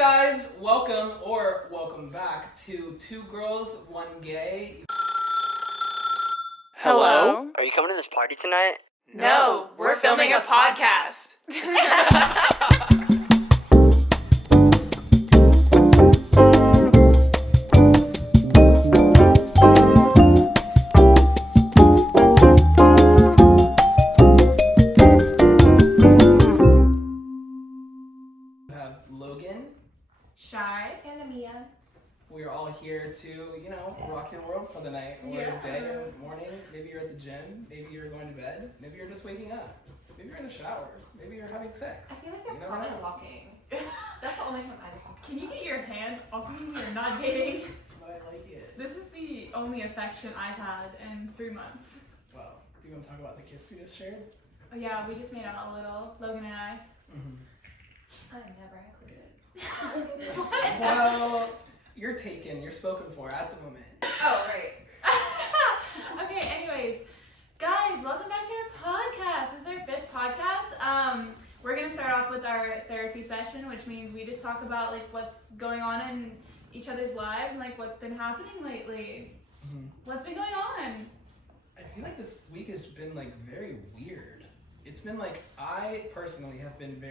guys? Welcome back to Two Girls, One Gay. Hello? Are you coming to this party tonight? No, we're filming a podcast. We have Logan. Shy and Amia. We are all here to, rock your world for the night or the day or morning. Maybe you're at the gym. Maybe you're going to bed. Maybe you're just waking up. Maybe you're in a shower. Maybe you're having sex. I feel like I'm probably walking. That's the only time I talk. Can you get your hand off me? You're not dating. But I like it. This is the only affection I've had in 3 months. Well, do you want to talk about the kiss we just shared? Oh yeah, we just made out a little, Logan and I. I never included. Well, you're taken. You're spoken for at the moment. Oh, right. Okay, anyways. Guys, welcome back to our podcast. This is our 5th podcast. We're going to start off with our therapy session, which means we just talk about what's going on in each other's lives and what's been happening lately. What's been going on? I feel like this week has been very weird. It's been I personally have been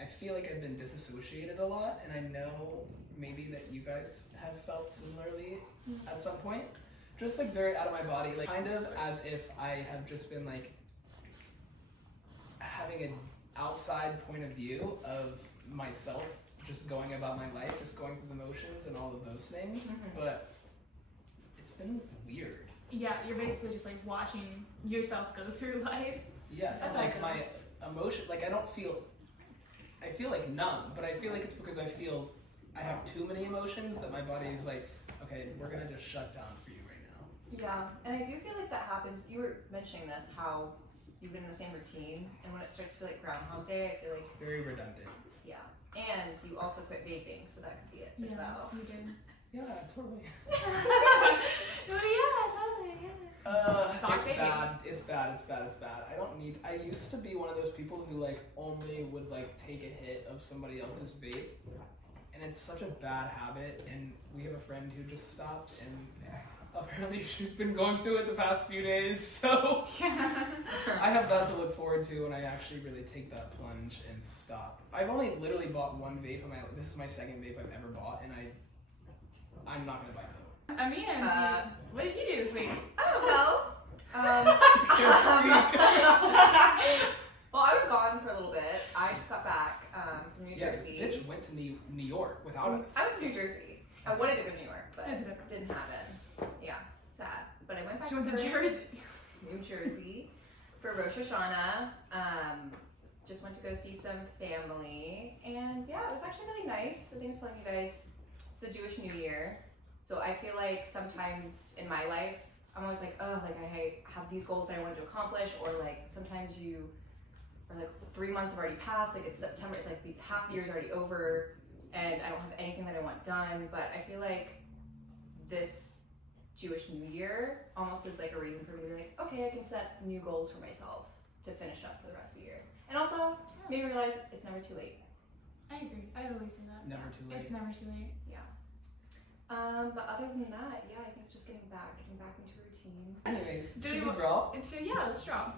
I feel like I've been disassociated a lot, and I know maybe that you guys have felt similarly at some point. Just very out of my body, kind of as if I have just been having an outside point of view of myself, just going about my life, just going through the motions and all of those things. But it's been weird. Yeah, you're basically just watching yourself go through life. Yeah, That's and my emotion, I feel numb, but I feel it's because I have too many emotions that my body is okay, we're gonna just shut down for you right now. Yeah, and I do feel like that happens. You were mentioning this, how you've been in the same routine, and when it starts to feel like Groundhog Day, I feel like... Very redundant. Yeah, and you also quit vaping, so that could be it as well. You did. Yeah, totally. It's bad. I used to be one of those people who only would take a hit of somebody else's vape, and it's such a bad habit. And we have a friend who just stopped, and apparently she's been going through it the past few days. So I have that to look forward to when I actually really take that plunge and stop. I've only literally bought one vape. This is my second vape I've ever bought, and I'm not gonna buy them. Amia, what did you do this week? I don't know. Well, I was gone for a little bit. I just got back from New Jersey. Yeah, this bitch went to New York without us. I was in New Jersey. I wanted to go to New York, but There's a difference. didn't happen. Yeah, sad. But I went back She went to for Jersey. New Jersey for Rosh Hashanah. Just went to go see some family, and yeah, it was actually really nice. I think I was telling you guys, it's the Jewish New Year, so I feel like sometimes in my life, I'm always I have these goals that I wanted to accomplish, or sometimes or 3 months have already passed, it's September, it's the half year's already over, and I don't have anything that I want done. But I feel like this Jewish New Year almost is a reason for me to be okay, I can set new goals for myself to finish up for the rest of the year. And also, maybe realize it's never too late. I agree. I always say that. It's never too late. It's never too late. Yeah. But other than that, yeah, I think just getting back into routine. Anyways, Do should we we draw? Yeah, let's draw.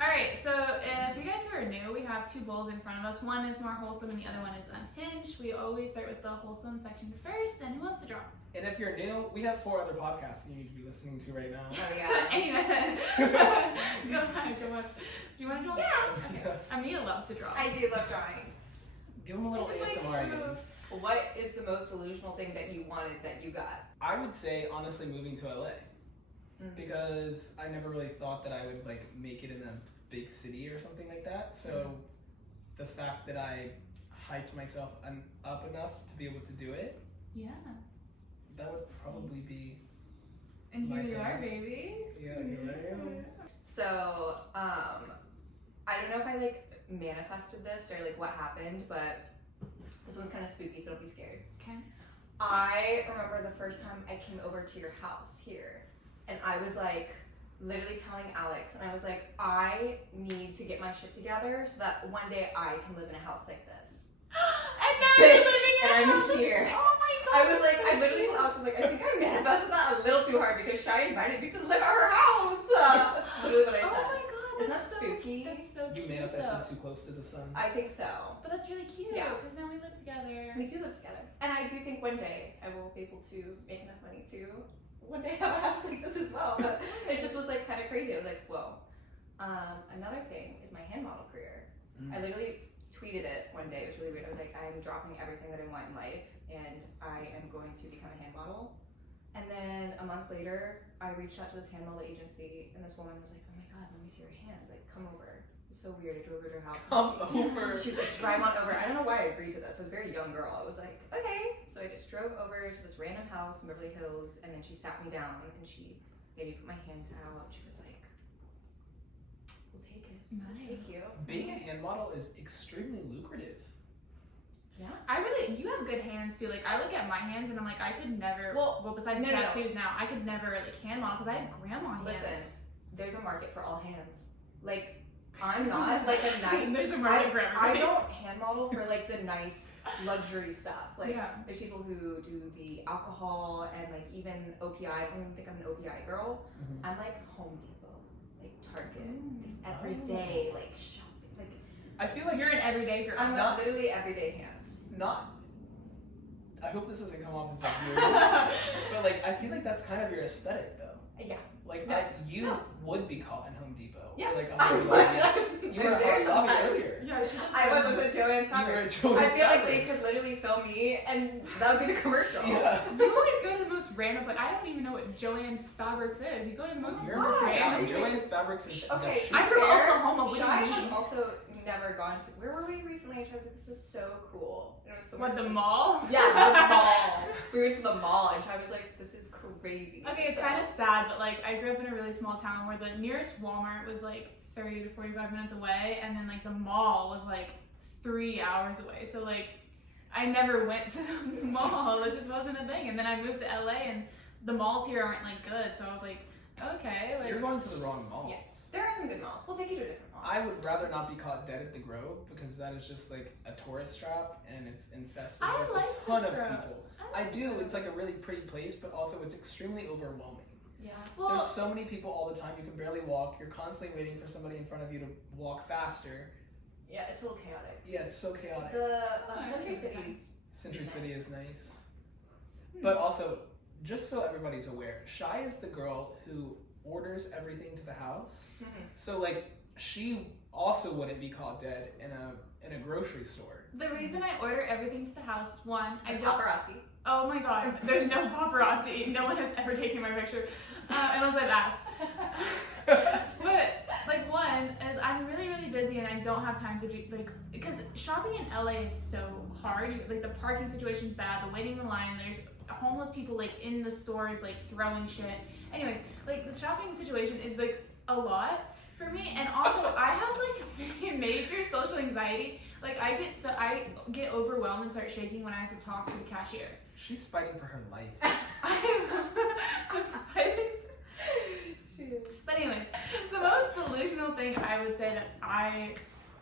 Alright, so if you guys who are new, we have 2 bowls in front of us. One is more wholesome and the other one is unhinged. We always start with the wholesome section first, and who wants to draw? And if you're new, we have 4 other podcasts you need to be listening to right now. Oh yeah. Anyway. Go ahead. Do you want to draw? Yeah. Okay. Amia loves to draw. I do love drawing. Give them a little ASMR again. What is the most delusional thing that you wanted that you got? I would say, honestly, moving to LA. Because I never really thought that I would make it in a big city or something like that. So the fact that I hyped myself up enough to be able to do it, Yeah. that would probably be. And here my you thing. are, baby. Yeah, here I am. So, I don't know if I manifested this or what happened, but this one's kind of spooky, so don't be scared. Okay. I remember the first time I came over to your house here, and I was literally telling Alex, and I was I need to get my shit together so that one day I can live in a house like this. And now you're living in resolution year. Oh my god. I was like, I literally told Alex, I was like, I think I manifested that a little too hard because Shy invited me to live at her house. That's literally what I said. Oh my god, Isn't that's that so spooky? That's so You cute. manifested though. too close to the sun. I think so. But that's really cute. Yeah. Because now we live together. We do live together. And I do think one day I will be able to make enough money to one day have a house like this as well. But it just was like kind of crazy. I was like, whoa. Another thing is my hand model career. I literally tweeted it one day. It was really weird. I was like, I'm dropping everything that I want in life and I am going to become a hand model. And then a month later, I reached out to this hand model agency and this woman was like, oh my god, let me see your hands. Like, come over. It was so weird. I drove over to her house. She was like, drive on over. I don't know why I agreed to this. I was a very young girl. I was like, okay. So I just drove over to this random house in Beverly Hills and then she sat me down and she made me put my hands out. She was like, we'll take it. We'll take you. Being a hand model is extremely lucrative. Yeah. You have good hands too. Like, I look at my hands and I'm like, I could never, Well, besides no. tattoos now, I could never, like, hand model because I have grandma hands. Listen, there's a market for all hands. Like, I'm not like a nice. There's a market for I everybody. don't hand model for like the nice luxury stuff. Like, Yeah. there's people who do the alcohol and like even OPI. I don't even think I'm an OPI girl. I'm like Home Depot, like Target, every day, like shopping. Like, I feel like You're an everyday girl. I'm Not- literally everyday hands. not. I hope this doesn't come off as like weird, but like I feel like that's kind of your aesthetic though. Yeah. Like No. you would be caught in Home Depot. Yeah. Or, like you were at there Hobby Lobby sometimes. earlier. Yeah, she does. I was with Joanne's You were Fabric. at Joanne's I feel like they Fabrics. could literally film me and that would be the commercial. Yeah. You always go to the most random, like, I don't even know what Joanne's Fabrics is. You go to the most You're missing out. random. Joanne's Fabrics is Okay, the I'm from Fair. Oklahoma. What do Shy you has mean? also never gone to. Where were we recently? And she was like, "This is so cool." And it was so What, much the mall? Yeah, the mall. We went to the mall, and Shy was like, "This is crazy." Okay, it's So- kind of sad, but like I grew up in a really small town where the nearest Walmart was like 30 to 45 minutes away, and then like the mall was like 3 hours away. So like I never went to the mall. It just wasn't a thing. And then I moved to LA, and the malls here aren't like good. So I was like, okay, like You're going to the wrong malls. Yes, there are some good malls. We'll take you to a different mall. I would rather not be caught dead at the Grove because that is just like a tourist trap and it's infested I with like a ton the of Grove. people. I do. It's like a really pretty place, but also it's extremely overwhelming. Yeah. Well, There's so many people all the time. You can barely walk. You're constantly waiting for somebody in front of you to walk faster. Yeah, it's a little chaotic. Yeah, it's so chaotic. The Oh, Century that's Cities. Century Nice. City is nice. But also, just so everybody's aware, Shy is the girl who orders everything to the house. So like she also wouldn't be caught dead in a grocery store. the reason I order everything to the house, one, I And don't. paparazzi. Oh my god, there's no paparazzi. No one has ever taken my picture, unless I've asked. But like one is I'm really busy and I don't have time to do like because shopping in LA is so hard. Like the parking situation's bad, the waiting in the line. There's homeless people like in the stores like throwing shit. Anyways, like the shopping situation is like a lot for me, and also I have like major social anxiety. Like I get overwhelmed and start shaking when I have to talk to the cashier. She's fighting for her life. I'm fighting. But anyways, the most delusional thing I would say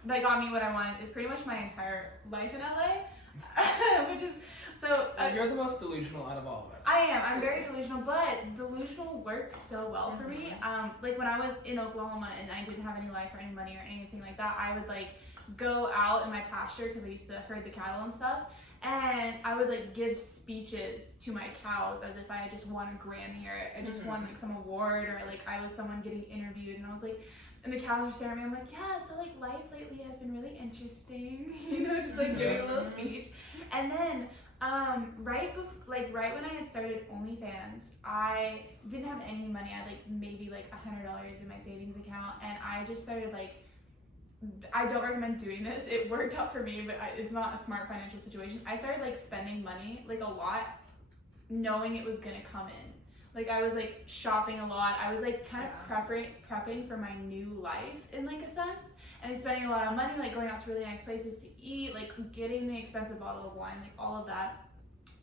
that got me what I wanted is pretty much my entire life in LA, which is so. You're the most delusional out of all of us. I am. I'm very delusional, but delusional works so well for me. Like when I was in Oklahoma and I didn't have any life or any money or anything like that, I would like go out in my pasture because I used to herd the cattle and stuff. And I would like give speeches to my cows as if I had just won a Grammy or I just won like some award or like I was someone getting interviewed, and I was like, and the cows were staring at me. I'm like, yeah, so like life lately has been really interesting, you know, just like giving a little speech. And then right when I had started OnlyFans, I didn't have any money. I had like maybe like $100 in my savings account, and I just started like. I don't recommend doing this. It worked out for me, but it's not a smart financial situation. I started like spending money like a lot, knowing it was gonna come in. Like I was like shopping a lot. I was like kind of prepping for my new life in like a sense, and spending a lot of money, like going out to really nice places to eat, like getting the expensive bottle of wine, like all of that.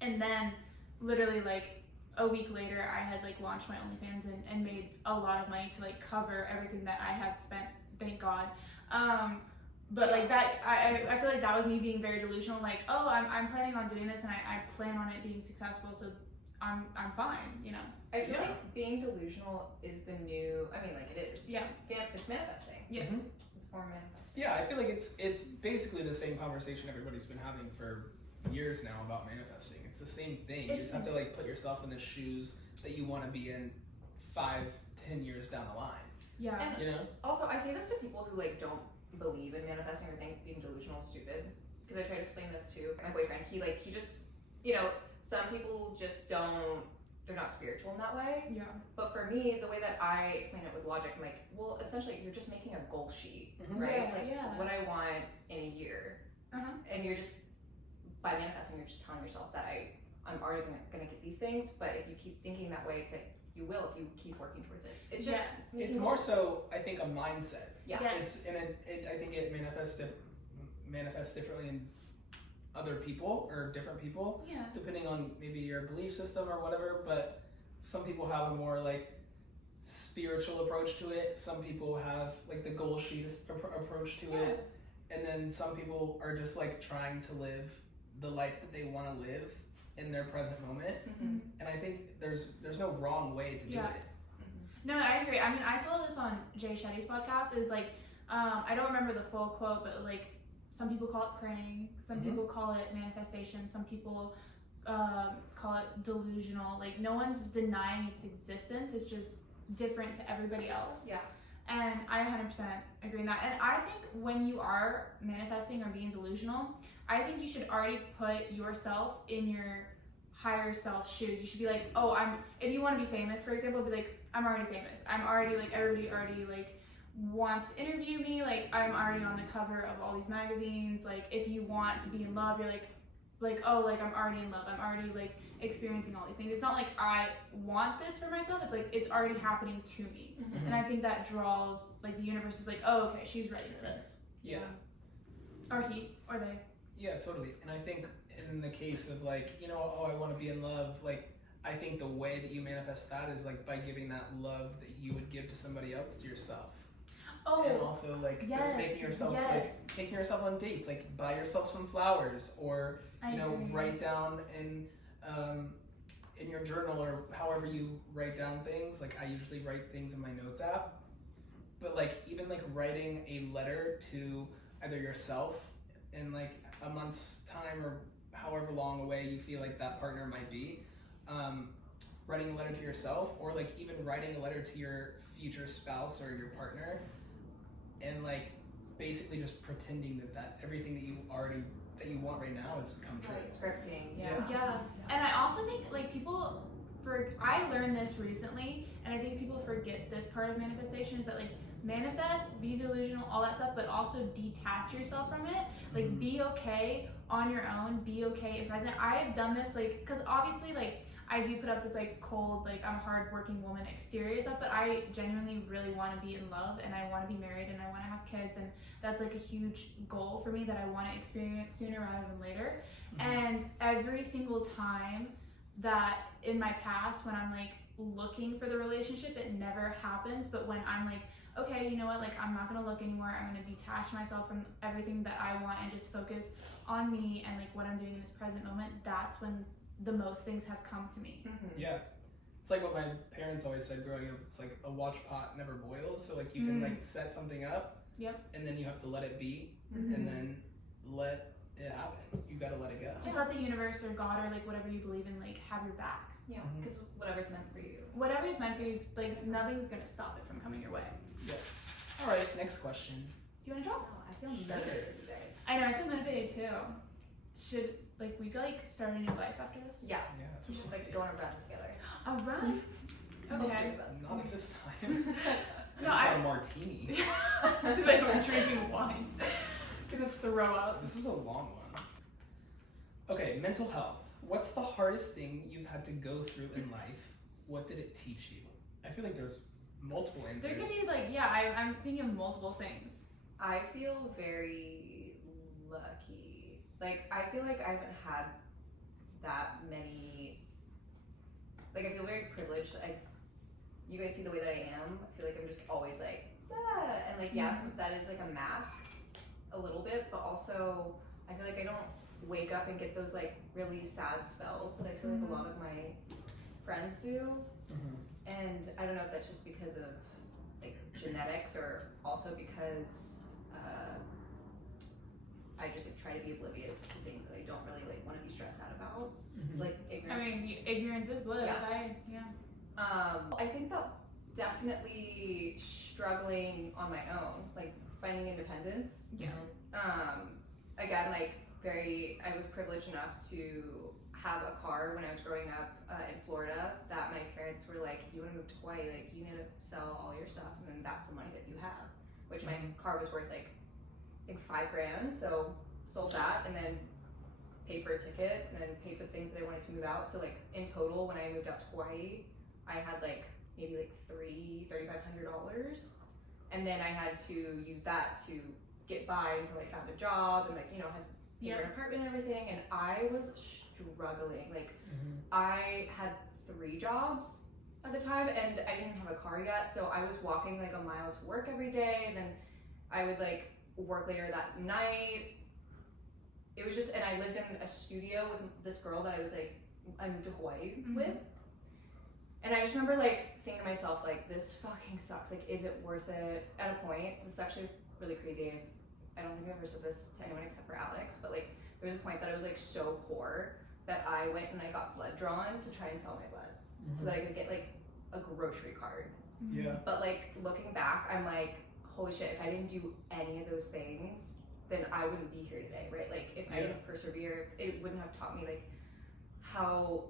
And then literally like a week later, I had like launched my OnlyFans and made a lot of money to like cover everything that I had spent. Thank God. But like that, I feel like that was me being very delusional. Like, oh, I'm planning on doing this, and I plan on it being successful, so I'm fine, you know. I feel like being delusional is the new. I mean, like it is. Yeah. It's manifesting. Yes. Mhm. It's more manifesting. Yeah, I feel like it's basically the same conversation everybody's been having for years now about manifesting. It's the same thing. You just have to like put yourself in the shoes that you want to be in 5-10 years down the line. Yeah. And You know? also, I say this to people who like don't believe in manifesting or think being delusional is stupid. Because I try to explain this to my boyfriend. He just, you know, some people just don't. They're not spiritual in that way. Yeah. But for me, the way that I explain it with logic, I'm like, well, essentially, you're just making a goal sheet, Mhm. right? Yeah, Like yeah. what I want in a year, Uh-huh. and you're just by manifesting, you're just telling yourself that I'm already gonna get these things. But if you keep thinking that way, it's like you will if you keep working towards it. It's just It's more so, I think, a mindset. Yeah. It's and I think it manifests differently in other people or different people, Yeah. depending on maybe your belief system or whatever. But some people have a more like spiritual approach to it. Some people have like the goal sheet approach to it, and then some people are just like trying to live the life that they want to live in their present moment. Mhm. And I think there's no wrong way to do Yeah. it. No, I agree. I mean, I saw this on Jay Shetty's podcast. Is like, I don't remember the full quote, but like, some people call it praying, some Mhm. people call it manifestation, some people call it delusional. Like, no one's denying its existence. It's just different to everybody else. Yeah. And I 100% agree in that. And I think when you are manifesting or being delusional, I think you should already put yourself in your higher self shoes. You should be like, oh, if you want to be famous, for example, be like, I'm already famous. I'm already like, everybody already like wants to interview me. Like, I'm already on the cover of all these magazines. Like, if you want to be in love, you're like, oh, like I'm already in love. I'm already like experiencing all these things. It's not like I want this for myself. It's like, it's already happening to me. Mhm. And I think that draws, like, the universe is like, oh, okay, she's ready for this. Yeah. Or he, or they. Yeah, totally. And I think in the case of like, you know, oh, I want to be in love, like, I think the way that you manifest that is like by giving that love that you would give to somebody else to yourself. Oh, And also like just making yourself like taking yourself on dates, like buy yourself some flowers, or you know, write down in your journal or however you write down things. Like I usually write things in my notes app. But like even like writing a letter to either yourself in like a month's time or however long away you feel like that partner might be, writing a letter to yourself, or like even writing a letter to your future spouse or your partner, and like basically just pretending that everything that you want right now is come true. Like scripting. Yeah. And I also think like people I learned this recently, and I think people forget this part of manifestation is that like manifest, be delusional, all that stuff, but also detach yourself from it. Like be okay on your own, be okay in present. I have done this like, because obviously like I do put up this like cold, like I'm a hardworking woman exterior stuff, but I genuinely really want to be in love, and I want to be married, and I want to have kids, and that's like a huge goal for me that I want to experience sooner rather than later. And every single time that in my past when I'm like looking for the relationship, it never happens. But when I'm like, okay, you know what, like I'm not gonna look anymore, I'm gonna detach myself from everything that I want and just focus on me and like what I'm doing in this present moment, that's when the most things have come to me. Mm-hmm. Yeah. It's like what my parents always said growing up. It's like a watch pot never boils. So like you can like set something up. Yep. And then you have to let it be, Mm-hmm. and then let it happen. You gotta let it go. Just let the universe or God or like whatever you believe in like have your back. Yeah, because whatever's meant for you. Whatever is meant for you is like nothing's gonna stop it from coming your way. Yeah. All right. Next question. Do you want to drop? Oh, I feel motivated, you guys. I know, I feel motivated too. Should like we like start a new life after this? Yeah, Yeah. we should like go on a run together. A run. Okay. Not at this time. No, I a martini. Like we're drinking wine. Gonna throw up. This is a long one. Okay, mental health. What's the hardest thing you've had to go through in life? What did it teach you? I feel like there's multiple answers. There could be like, yeah, I'm thinking of multiple things. I feel very lucky. Like, I feel like I haven't had that many. Like, I feel very privileged. You guys see the way that I am. I feel like I'm just always like, and like, yes, that is like a mask a little bit, but also I feel like I don't wake up and get those like really sad spells that I feel like a lot of my friends do. And I don't know if that's just because of like genetics or also because I just like try to be oblivious to things that I don't really like want to be stressed out about, like ignorance. I mean, ignorance is bliss. Yeah. I think that definitely struggling on my own, like finding independence. Yeah. Again, like I was privileged enough to have a car when I was growing up in Florida that my parents were like, you want to move to Hawaii, like you need to sell all your stuff and then that's the money that you have, which my car was worth like I think $5,000, so sold that and then paid for a ticket and then paid for things that I wanted to move out. So like in total when I moved out to Hawaii, I had like maybe like $3,500, and then I had to use that to get by until I found a job and like had to pay for an apartment and everything, and I was struggling. Like I had 3 jobs at the time and I didn't have a car yet, so I was walking like a mile to work every day, and then I would like work later that night. It was just, and I lived in a studio with this girl that I moved to Hawaii with, and I just remember like thinking to myself like, this fucking sucks, like is it worth it? At a point, this is actually really crazy, I don't think I've ever said this to anyone except for Alex, but like there was a point that I was like so poor that I went and I got blood drawn to try and sell my blood so that I could get like a grocery card. But like looking back, I'm like, holy shit, if I didn't do any of those things, then I wouldn't be here today, right? Like if I didn't persevere, it wouldn't have taught me like how,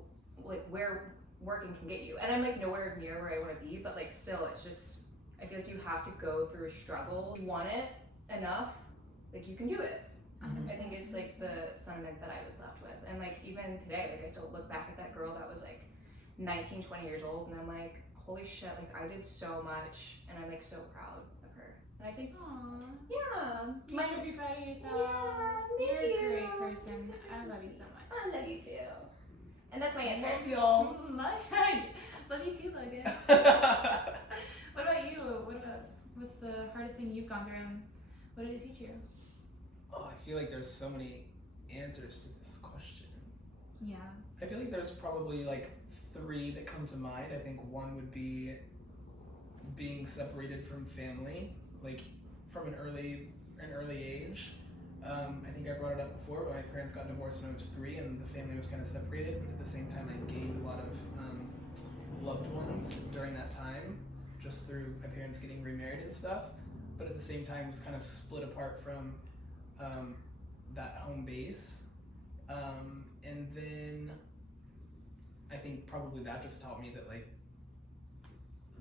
like where working can get you. And I'm like nowhere near where I want to be, but like still, it's just, I feel like you have to go through a struggle. If you want it enough, like you can do it. I think it's like the sentiment that I was left with. And like even today, like I still look back at that girl that was like 19, 20 years old, and I'm like, holy shit, like I did so much, and I'm like so proud of her. And I think, You should be proud of yourself. You're a great person. I love you so much. I love you too. And that's my answer. Love y'all. Love you too, Logan. What about you? What's the hardest thing you've gone through, and what did it teach you? Oh, I feel like there's so many answers to this question. Yeah. I feel like there's probably like 3 that come to mind. I think one would be being separated from family, like from an early age. I think I brought it up before, but my parents got divorced when I was 3 and the family was kind of separated, but at the same time I gained a lot of loved ones during that time, just through my parents getting remarried and stuff, but at the same time was kind of split apart from that home base. And then I think probably that just taught me that like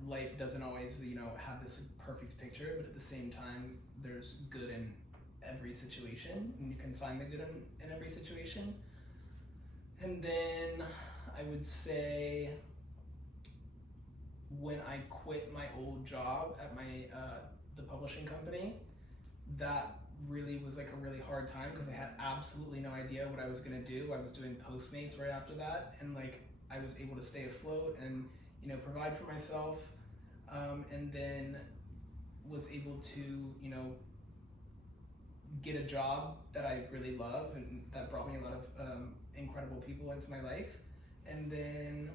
life doesn't always, have this perfect picture, but at the same time there's good in every situation and you can find the good in every situation. And then I would say when I quit my old job at my the publishing company, that really was like a really hard time because I had absolutely no idea what I was gonna do. I was doing Postmates right after that, and like I was able to stay afloat and provide for myself, and then was able to get a job that I really love and that brought me a lot of incredible people into my life. And then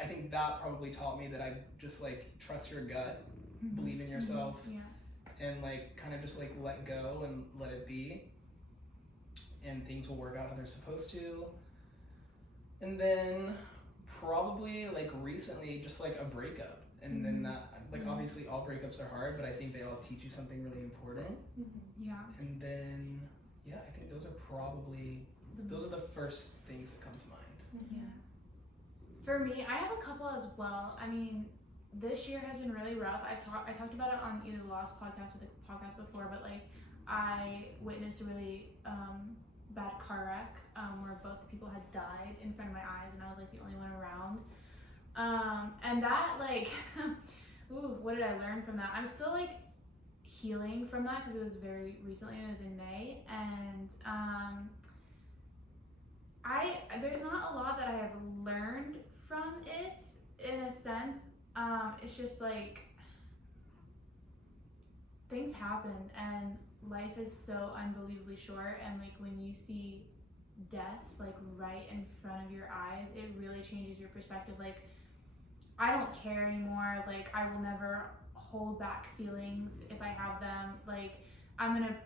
I think that probably taught me that I just like trust your gut, believe in yourself, and like kind of just like let go and let it be, and things will work out how they're supposed to. And then probably like recently just like a breakup, and then that like obviously all breakups are hard, but I think they all teach you something really important. And then I think those are the first things that come to mind. For me, I have a couple as well. I mean, this year has been really rough. I talked about it on either the last podcast or the podcast before, but like I witnessed a really bad car wreck where both the people had died in front of my eyes, and I was like the only one around. And that like, ooh, what did I learn from that? I'm still like healing from that because it was very recently. It was in May, and there's not a lot that I have learned from it in a sense. It's just like things happen and life is so unbelievably short, and like when you see death like right in front of your eyes, it really changes your perspective. Like, I don't care anymore. Like, I will never hold back feelings if I have them. Like, I'm gonna,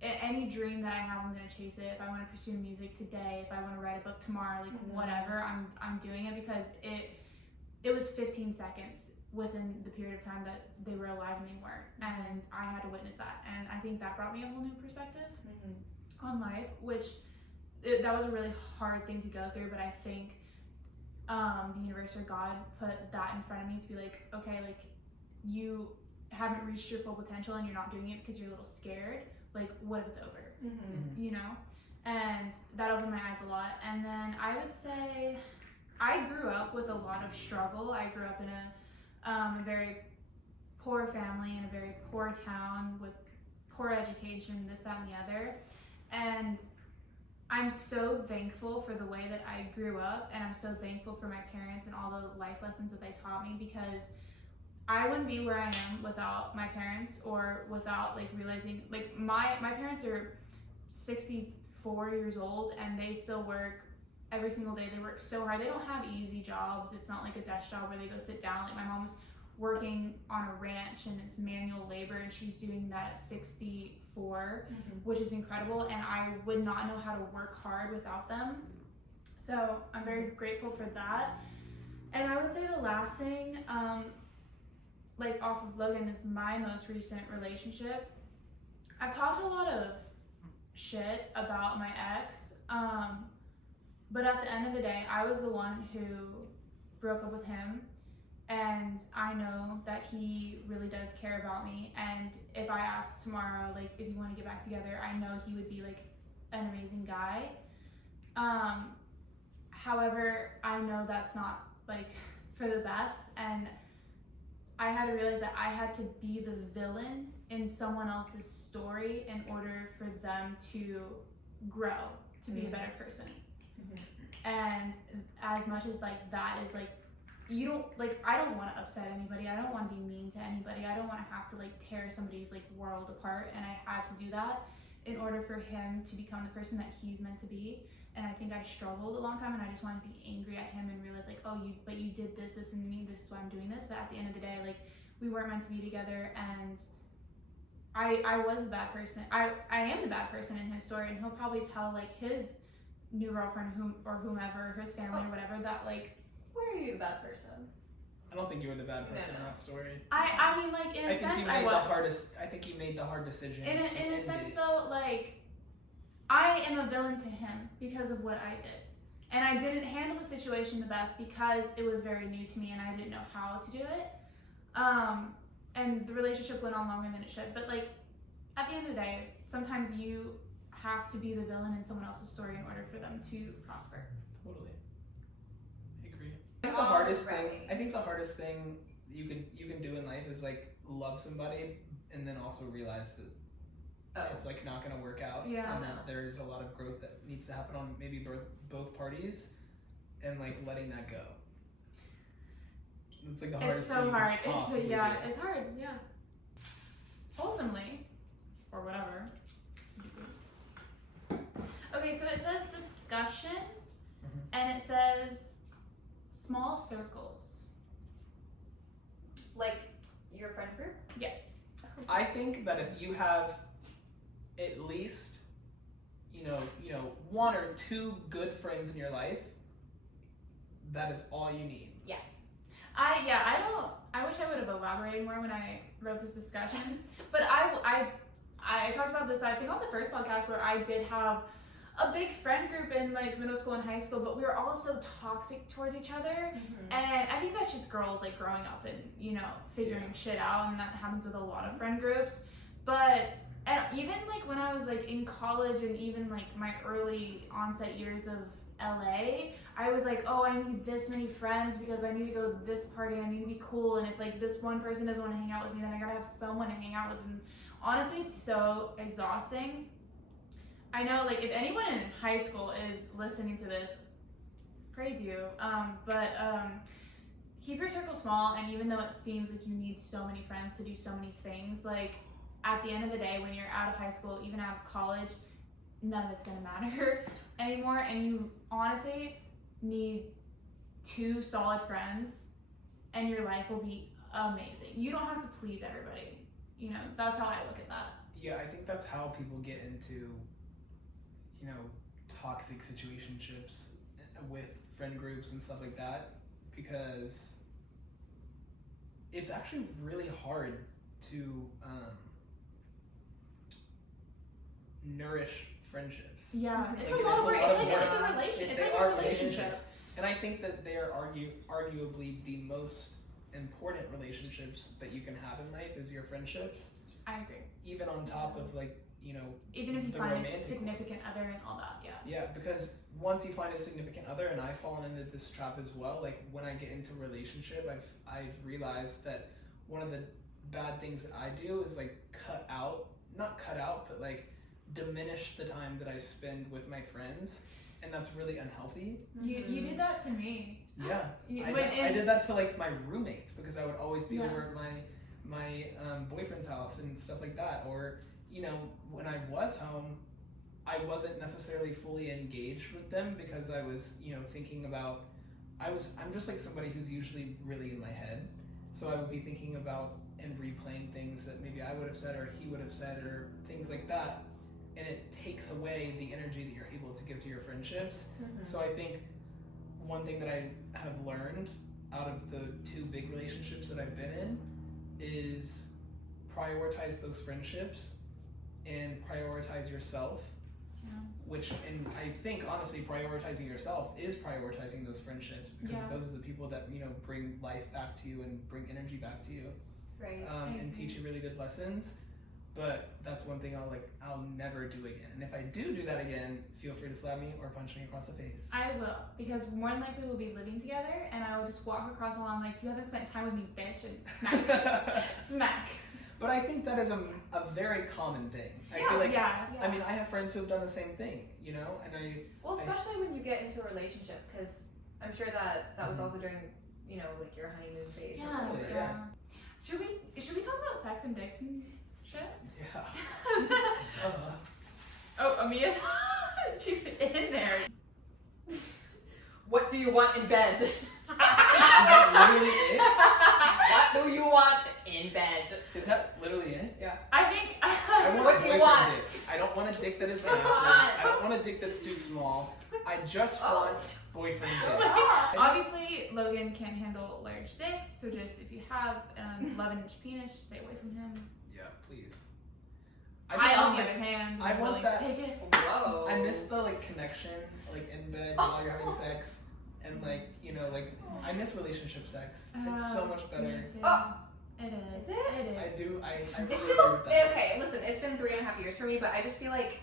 any dream that I have, I'm gonna chase it. If I want to pursue music today, if I want to write a book tomorrow, like whatever, I'm doing it, because it was 15 seconds within the period of time that they were alive and they weren't, and I had to witness that, and I think that brought me a whole new perspective on life, which that was a really hard thing to go through, but I think the universe or God put that in front of me to be like, okay, like, you haven't reached your full potential and you're not doing it because you're a little scared. Like, what if it's over? You know? And that opened my eyes a lot. And then I would say I grew up with a lot of struggle. I grew up in a very poor family in a very poor town with poor education, this, that, and the other. And I'm so thankful for the way that I grew up, and I'm so thankful for my parents and all the life lessons that they taught me, because I wouldn't be where I am without my parents, or without like realizing, like, my parents are 64 years old and they still work every single day. They work so hard. They don't have easy jobs. It's not like a desk job where they go sit down. Like, my mom's working on a ranch and it's manual labor, and she's doing that at 64, which is incredible, and I would not know how to work hard without them. So I'm very grateful for that. And I would say the last thing, like off of Logan, is my most recent relationship. I've talked a lot of shit about my ex, but at the end of the day, I was the one who broke up with him, and I know that he really does care about me, and if I asked tomorrow, like, if you want to get back together, I know he would be like an amazing guy. However, I know that's not like for the best, and I had to realize that I had to be the villain in someone else's story in order for them to grow, to be a better person. And as much as like that is like, you don't, like, I don't want to upset anybody. I don't want to be mean to anybody. I don't want to have to like tear somebody's like world apart. And I had to do that in order for him to become the person that he's meant to be. And I think I struggled a long time, and I just wanted to be angry at him and realize like, oh, you did this, and me, this is why I'm doing this. But at the end of the day, like, we weren't meant to be together, and I was the bad person. I am the bad person in his story, and he'll probably tell like his new girlfriend whomever, his family or whatever, that like, where are you a bad person? I don't think you were the bad person in that story. I mean, like, in a sense, I was. I think you made the hard decision. In a sense, though, like, I am a villain to him because of what I did. And I didn't handle the situation the best because it was very new to me and I didn't know how to do it. And the relationship went on longer than it should. But, like, at the end of the day, sometimes you have to be the villain in someone else's story in order for them to prosper. Totally. I agree. I think the hardest thing you can do in life is, like, love somebody and then also realize that it's like not gonna work out, and that there's a lot of growth that needs to happen on maybe both parties, and like letting that go. It's like the hardest thing. It's so hard. It's hard. Yeah. Wholesomely, or whatever. Okay, so it says discussion, and it says small circles. Like your friend group? Yes. I think that if you have at least, you know, one or two good friends in your life, that is all you need. Yeah. I wish I would have elaborated more when I wrote this discussion, but I talked about this, I think, on the first podcast, where I did have a big friend group in like middle school and high school, but we were all so toxic towards each other. And I think that's just girls like growing up and, you know, figuring shit out, and that happens with a lot of friend groups. But and even like when I was like in college and even like my early onset years of LA, I was like, oh, I need this many friends because I need to go to this party and I need to be cool, and if like this one person doesn't want to hang out with me, then I gotta have someone to hang out with. And honestly, it's so exhausting. I know, like, if anyone in high school is listening to this, praise you, but keep your circle small, and even though it seems like you need so many friends to do so many things, like, at the end of the day, when you're out of high school, even out of college, none of it's gonna matter anymore, and you honestly need 2 solid friends, and your life will be amazing. You don't have to please everybody. You know, that's how I look at that. Yeah, I think that's how people get into, you know, toxic situationships with friend groups and stuff like that, because it's actually really hard to nourish friendships. Yeah, it's Like, a lot of work. it's It's a relationship. They It's are like a relationship. relationships, and I think that they are arguably the most important relationships that you can have in life is your friendships. I agree. Even on top of, like, you know, Even if you the find a romantic significant ones. other and all that, yeah. Yeah, because once you find a significant other, and I've fallen into this trap as well, like when I get into a relationship, I've realized that one of the bad things that I do is like not cut out, but like diminish the time that I spend with my friends, and that's really unhealthy. You did that to me. Yeah, I did that to like my roommates, because I would always be over at my boyfriend's house and stuff like that, or you know, when I was home, I wasn't necessarily fully engaged with them because I was, you know, thinking about, I'm just like somebody who's usually really in my head, so I would be thinking about and replaying things that maybe I would have said or he would have said or things like that, and it takes away the energy that you're able to give to your friendships. So I think one thing that I have learned out of the 2 big relationships that I've been in is prioritize those friendships and prioritize yourself. Which, and I think honestly, prioritizing yourself is prioritizing those friendships, because those are the people that, you know, bring life back to you and bring energy back to you, Right. and teach you really good lessons. But that's one thing I'll never do again. And if I do that again, feel free to slap me or punch me across the face. I will, because more than likely we'll be living together, and I will just walk across the lawn like, you haven't spent time with me, bitch, and smack. Smack. But I think that is a very common thing. I feel like, yeah. I mean, I have friends who have done the same thing, you know, and Well, especially when you get into a relationship, because I'm sure that was also during, you know, like your honeymoon phase. Yeah, or whatever. yeah. Should we talk about sex and dicks and shit? yeah. Oh, Amia's she's in there. What do you want in bed? Is that literally it? What do you want in bed? Is that literally it? Yeah. I think. I want What a do you boyfriend want? dick. I don't want a dick that is Come massive. on. I don't want a dick that's too small. I just want boyfriend dick. Obviously, Logan can't handle large dicks, so just if you have an 11-inch penis, just stay away from him. Yeah, please. I, on the other hand, I am want willing that- to take it. Whoa. I miss the like connection, like in bed while you're having sex, and like, you know, like I miss relationship sex. It's so much better. Me too. Oh. It is. Is it? It is. I do. I It's really been, agree with that. okay, listen, it's been 3.5 years for me, but I just feel like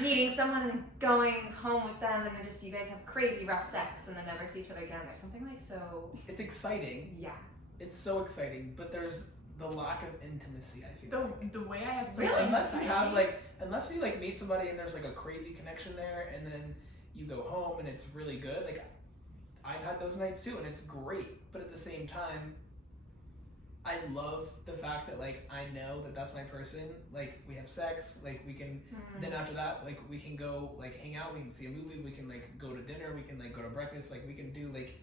meeting someone and then going home with them, and then just you guys have crazy rough sex and then never see each other again. There's something like so. It's exciting. Yeah. It's so exciting, but there's the lack of intimacy. I feel like. The way I have so Really? much Unless you have anxiety- unless you like meet somebody and there's like a crazy connection there, and then you go home and it's really good. Like I've had those nights too, and it's great. But at the same time, I love the fact that like I know that that's my person. Like we have sex, like we can. Then after that, like we can go like hang out. We can see a movie. We can like go to dinner. We can like go to breakfast. Like we can do like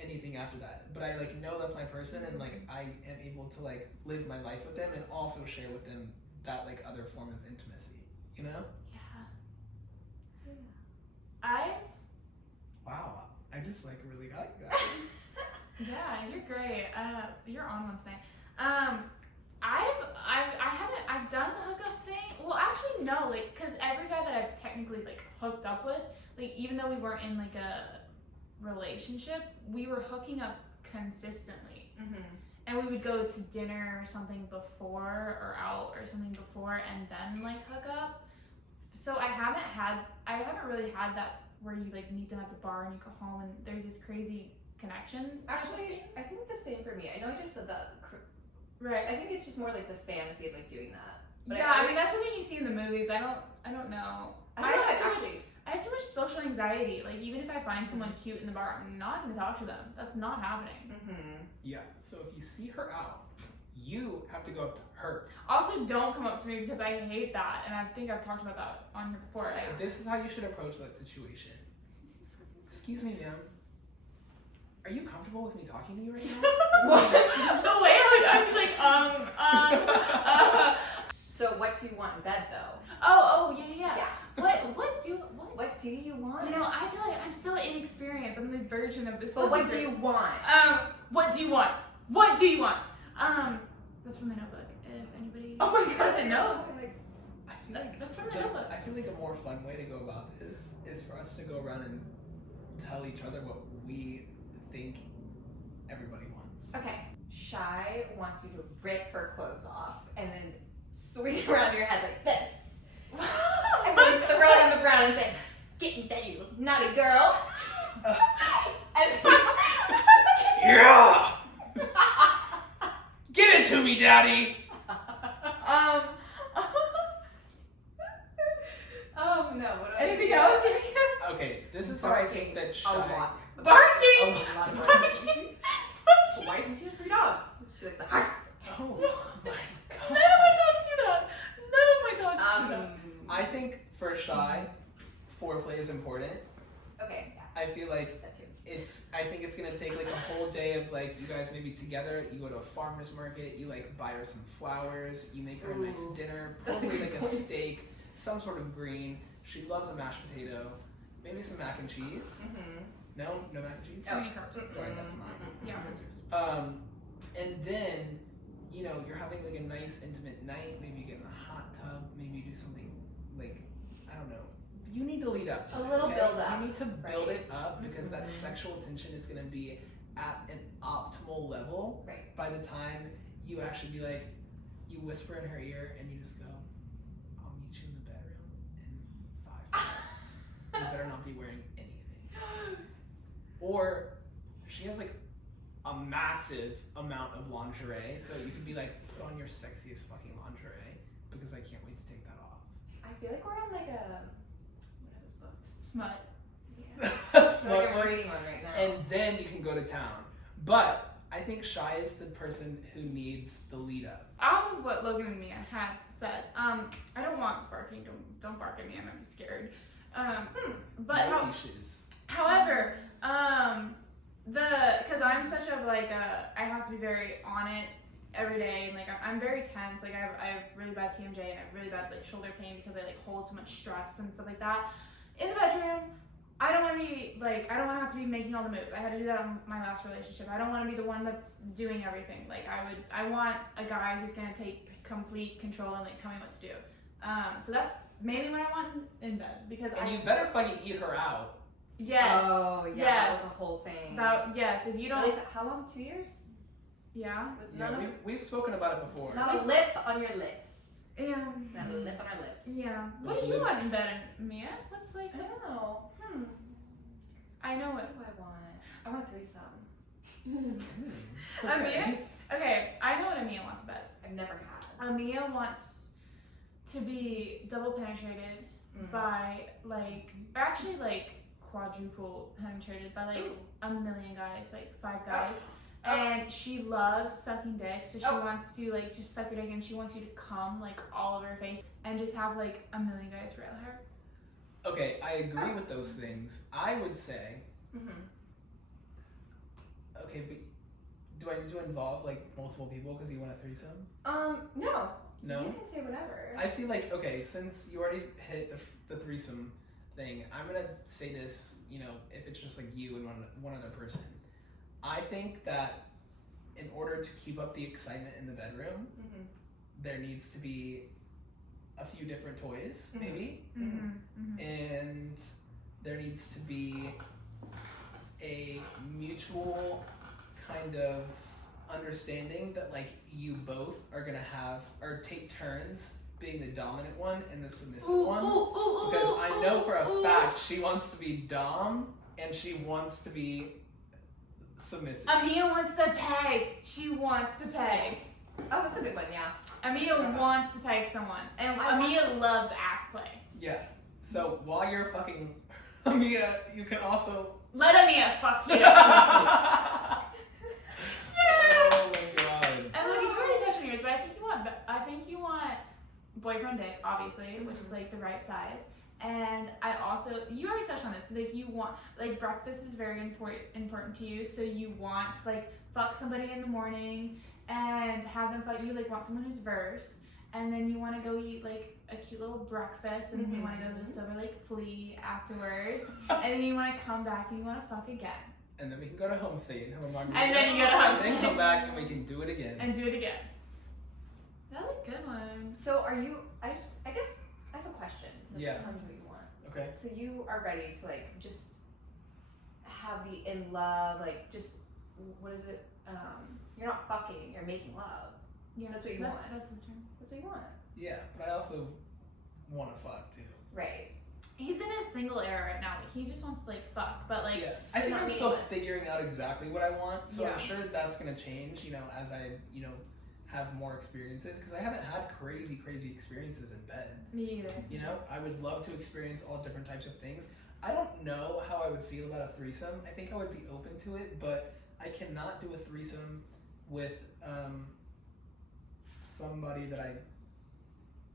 anything after that. But I like know that's my person, and like I am able to like live my life with them and also share with them that like other form of intimacy. You know? Yeah. Wow. I just like really got you guys. Yeah, you're great. You're on one tonight. I've done the hookup thing. Well, actually no, like, cause every guy that I've technically like hooked up with, like, even though we weren't in like a relationship, we were hooking up consistently, and we would go to dinner or something before, or out or something before, and then like hook up. So I haven't really had that where you like meet them at the bar and you go home and there's this crazy connection. Actually, I think the same for me. I know I just said that. Right. I think it's just more like the fantasy of like doing that. But Yeah, I mean that's something you see in the movies. I don't know. I don't know if I have too much social anxiety. Like even if I find someone cute in the bar, I'm not gonna talk to them. That's not happening. Yeah. So if you see her out You have to go up to her. Also, don't come up to me because I hate that, and I think I've talked about that on here before. This is how you should approach that situation. Excuse me, ma'am. Are you comfortable with me talking to you right now? What? The way I'd be like, So what do you want in bed though? Oh, yeah. Yeah. What do you want? You know, I feel like I'm so inexperienced. I'm the version of this. But what do you want? What do you want? What do you want? That's from the Notebook. If anybody doesn't know. I feel like That's from the Notebook. I feel like a more fun way to go about this is for us to go around and tell each other what we think everybody wants. Okay. Shy wants you to rip her clothes off and then swing around your head like this. And then throw it on the ground and say, "Get in bed, you naughty girl." And Yeah! Give it to me, Daddy! Oh no, what do I Anything do? else? Okay, this is how I think that A Shy... lot. Barking! A lot of barking. Why didn't she have 3 dogs? She likes to bark. Oh my None of god. my dogs do that. None of my dogs do that. I think for Shy, foreplay is important. Okay, yeah, I feel like that too. I think it's gonna take like a whole day of like you guys maybe together, you go to a farmer's market, you like buy her some flowers, you make her a nice Ooh, dinner, that's a probably good like a point. steak, some sort of green. She loves a mashed potato, maybe some mac and cheese. Mm-hmm. No mac and cheese? Too many carbs. Sorry, that's mine. Yeah. And then, you know, you're having like a nice intimate night, maybe you get in a hot tub, maybe you do something like, I don't know. You need to lead up to A it, little okay? build up, You need to build right? it up because that Mhm. sexual tension is gonna be at an optimal level Right. by the time you actually be like, you whisper in her ear and you just go, "I'll meet you in the bedroom in 5 minutes. You better not be wearing anything." Or she has like a massive amount of lingerie, so you could be like, "Put on your sexiest fucking lingerie because I can't wait to take that off." I feel like we're on like a, what are those books? Smut. Yeah. I feel Smart like I'm one. reading one right now. And then you can go to town. But I think Shy is the person who needs the lead up. Off of what Logan and Mia had said, I don't want barking. Don't bark at me. I'm gonna be scared. But No leashes. however, because I'm such a I have to be very on it every day, and like I'm very tense. Like I have really bad TMJ and I have really bad like shoulder pain because I like hold too much stress and stuff like that. In the bedroom, I don't want to be like, I don't want to have to be making all the moves. I had to do that in my last relationship. I don't want to be the one that's doing everything. Like I want a guy who's gonna take complete control and like tell me what to do. So that's mainly what I want in bed because And you better fucking eat her out. Yes. Oh yeah, Yes. that was a whole thing. Yes. If you At don't. least how long? 2 years? Yeah. With Yeah, none of we've spoken about it before. not a lip on your lips. Yeah. Not a lip on our lips. Yeah. What do you want in bed, Mia? What's like? I don't know. I know What it. do I want? I want a threesome. Amia? Okay, I know what Amia wants in bed. I've never had. Amia wants to be double penetrated by quadruple penetrated by Ooh. 1 million guys, 5 guys. And she loves sucking dick, so she wants to just suck your dick, and she wants you to come all over her face and just have 1 million guys rail her. Okay, I agree with those things. I would say, okay, but do I need to involve multiple people because you want a threesome? No. No? You can say whatever. I feel like, okay, since you already hit the threesome thing, I'm gonna say this, if it's just you and one other person. I think that in order to keep up the excitement in the bedroom, there needs to be a few different toys, maybe, and there needs to be a mutual kind of understanding that you both are gonna have or take turns being the dominant one and the submissive one, because I know for a fact she wants to be dom and she wants to be submissive. Amia wants to peg. She wants to peg. Oh, that's a good one, yeah. Amia wants to peg someone, and Amia loves ass play. Yeah. So while you're fucking Amia, you can also. Let Amia fuck you. Oh my god. And look, you already boyfriend dick, obviously, which is like the right size. And I also, you already touched on this, like you want, like breakfast is very important to you, so you want to like fuck somebody in the morning and have them fuck you, like want someone who's verse, and then you want to go eat like a cute little breakfast, and then you want to go to the Silver Lake Flea afterwards, and then you want to come back and you want to fuck again. And then we can go to home state and have a margarita. And then you go to home And then state. come back and we can do it again. And do it again. That's a good one. So are you? I guess I have a question. So Yeah. tell me what you want. Okay. So you are ready to like just have the in love, like just what is it? You're not fucking. You're making love. Yeah, That's what you want. That's the term. That's what you want. Yeah, but I also want to fuck too. Right. He's in his single era right now. Like, he just wants to like fuck, but like Yeah, I think not I'm still meaningless. figuring out exactly what I want. So Yeah. I'm sure that's gonna change, as I, have more experiences. Because I haven't had crazy experiences in bed. me either. I would love to experience all different types of things. I don't know how I would feel about a threesome. I think I would be open to it, but I cannot do a threesome with somebody that I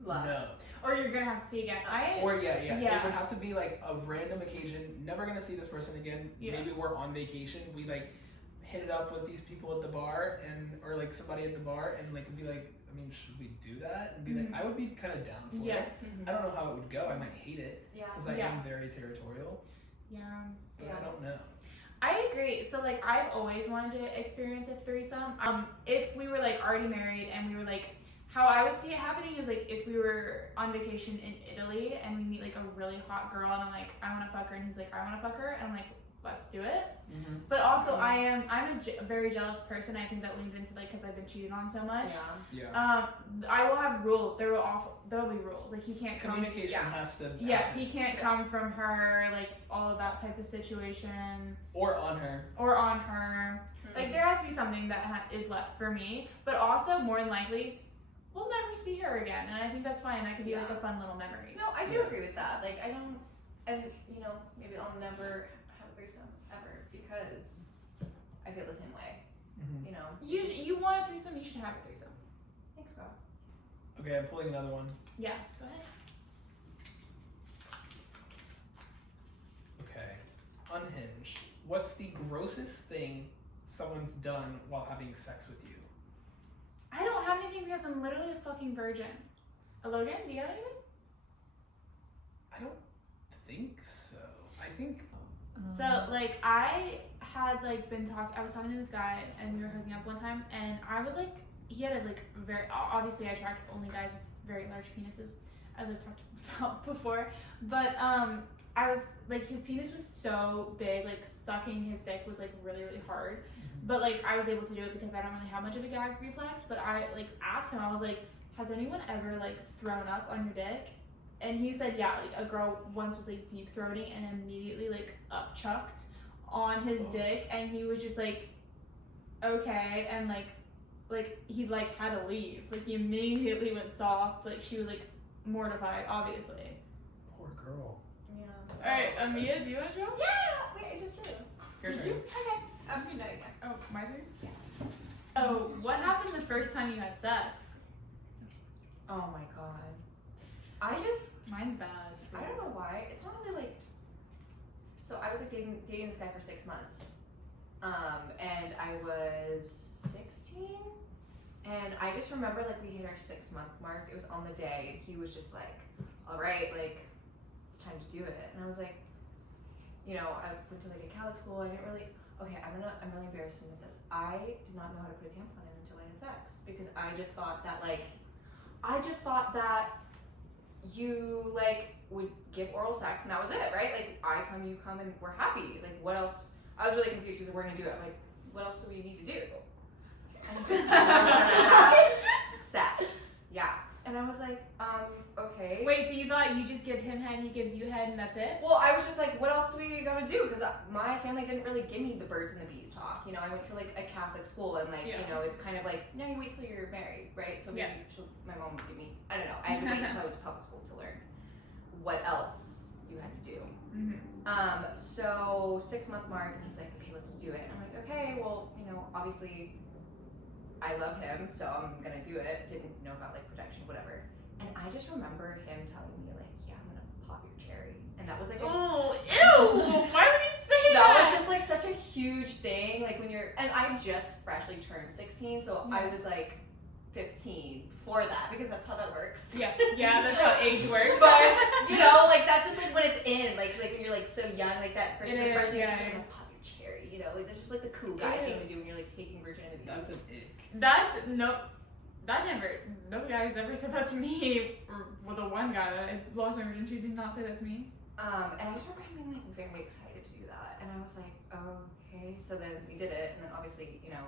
Love. know. Or you're gonna have to see again. Or yeah. Yeah. It would have to be like a random occasion. Never gonna see this person again. Yeah. Maybe we're on vacation. We like hit it up with these people at the bar or like somebody at the bar and like be like, I mean, should we do that? And be like, I would be kind of down for Yeah. it. I don't know how it would go. I might hate it Yeah. because I Yeah. am very territorial. Yeah. But I don't know. I agree. So like I've always wanted to experience a threesome. If we were like already married and we were like, how I would see it happening is like if we were on vacation in Italy and we meet like a really hot girl and I'm like, I want to fuck her, and he's like, I want to fuck her, and I'm like, let's do it. But also I'm a very jealous person. I think that leans into like because I've been cheated on so much. Yeah. I will have rules. There will be rules. Like he can't come. Communication has to Yeah, happen. he can't come from her, like all of that type of situation. Or on her. Or on her. Like there has to be something that is left for me. But also, more than likely, we'll never see her again. And I think that's fine. That could be like a fun little memory. No, I do agree with that. Like I don't, as maybe I'll never have a threesome ever because I feel the same way. You want a threesome, you should have a threesome. Thanks, girl. Okay, I'm pulling another one. Yeah, go ahead. Okay. Unhinged. What's the grossest thing someone's done while having sex with you? I don't have anything because I'm literally a fucking virgin. Logan, do you have anything? I don't think so. I think. So like I had like I was talking to this guy and we were hooking up one time and I was like, he had a like very, obviously I attract only guys with very large penises, as I talked about before, but I was like, his penis was so big, like sucking his dick was like really hard, but like I was able to do it because I don't really have much of a gag reflex. But I like asked him, I was like, has anyone ever like thrown up on your dick? And he said, yeah, like a girl once was like deep throating and immediately like upchucked on his dick, and he was just like, okay, and like he like had to leave. Like he immediately went soft. Like she was like mortified, obviously. Poor girl. Yeah. All right, Amia, do you want to draw? Yeah. Wait, I just drew. Your Did turn. you? Okay. I'm gonna again. Oh, my turn. Yeah. Oh, what happened the first time you had sex? Oh my god. Mine's bad. I don't know why. It's not really like. So I was like dating this guy for 6 months, and I was 16, and I just remember like we hit our 6-month mark. It was on the day. He was just like, "All right, like it's time to do it," and I was like, I went to like a Catholic school. I didn't really. Okay, I'm really embarrassed to admit this. I did not know how to put a tampon in until I had sex because I just thought that you like would give oral sex and that was it, right? Like I come, you come, and we're happy. Like what else? I was really confused because we're gonna do it. I'm like, what else do we need to do? And he's like, we're gonna have sex. Yeah. And I was like, okay. Wait, so you thought you just give him head, he gives you head, and that's it? Well, I was just like, what else do we gotta do? Because my family didn't really give me the birds and the bees talk. I went to like a Catholic school, and like, it's kind of like, no, you wait till you're married, right? So maybe my mom would give me, I don't know. I had to wait until I went to public school to learn what else you had to do. So 6-month mark, and he's like, okay, let's do it. And I'm like, okay, well, obviously I love him, so I'm gonna do it. Didn't know about like protection, whatever. And I just remember him telling me like, yeah, I'm gonna pop your cherry. And that was like, Oh, ew! Why would he say that that? was just like such a huge thing. Like when you're, and I just freshly turned 16, so I was like 15 before that because that's how that works. Yeah, that's how age works. But you know, like that's just like when it's in, like when you're like so young, like that person, It the is, person yeah, just yeah. like pop your cherry, you know, like that's just like the cool guy Ew. thing to do when you're like taking virginity. That's an ick. No guy's ever said that to me. Or the one guy that I lost my virginity did not say that to me. And I just remember him being like very excited to do that, and I was like, okay. So then we did it, and then obviously, you know,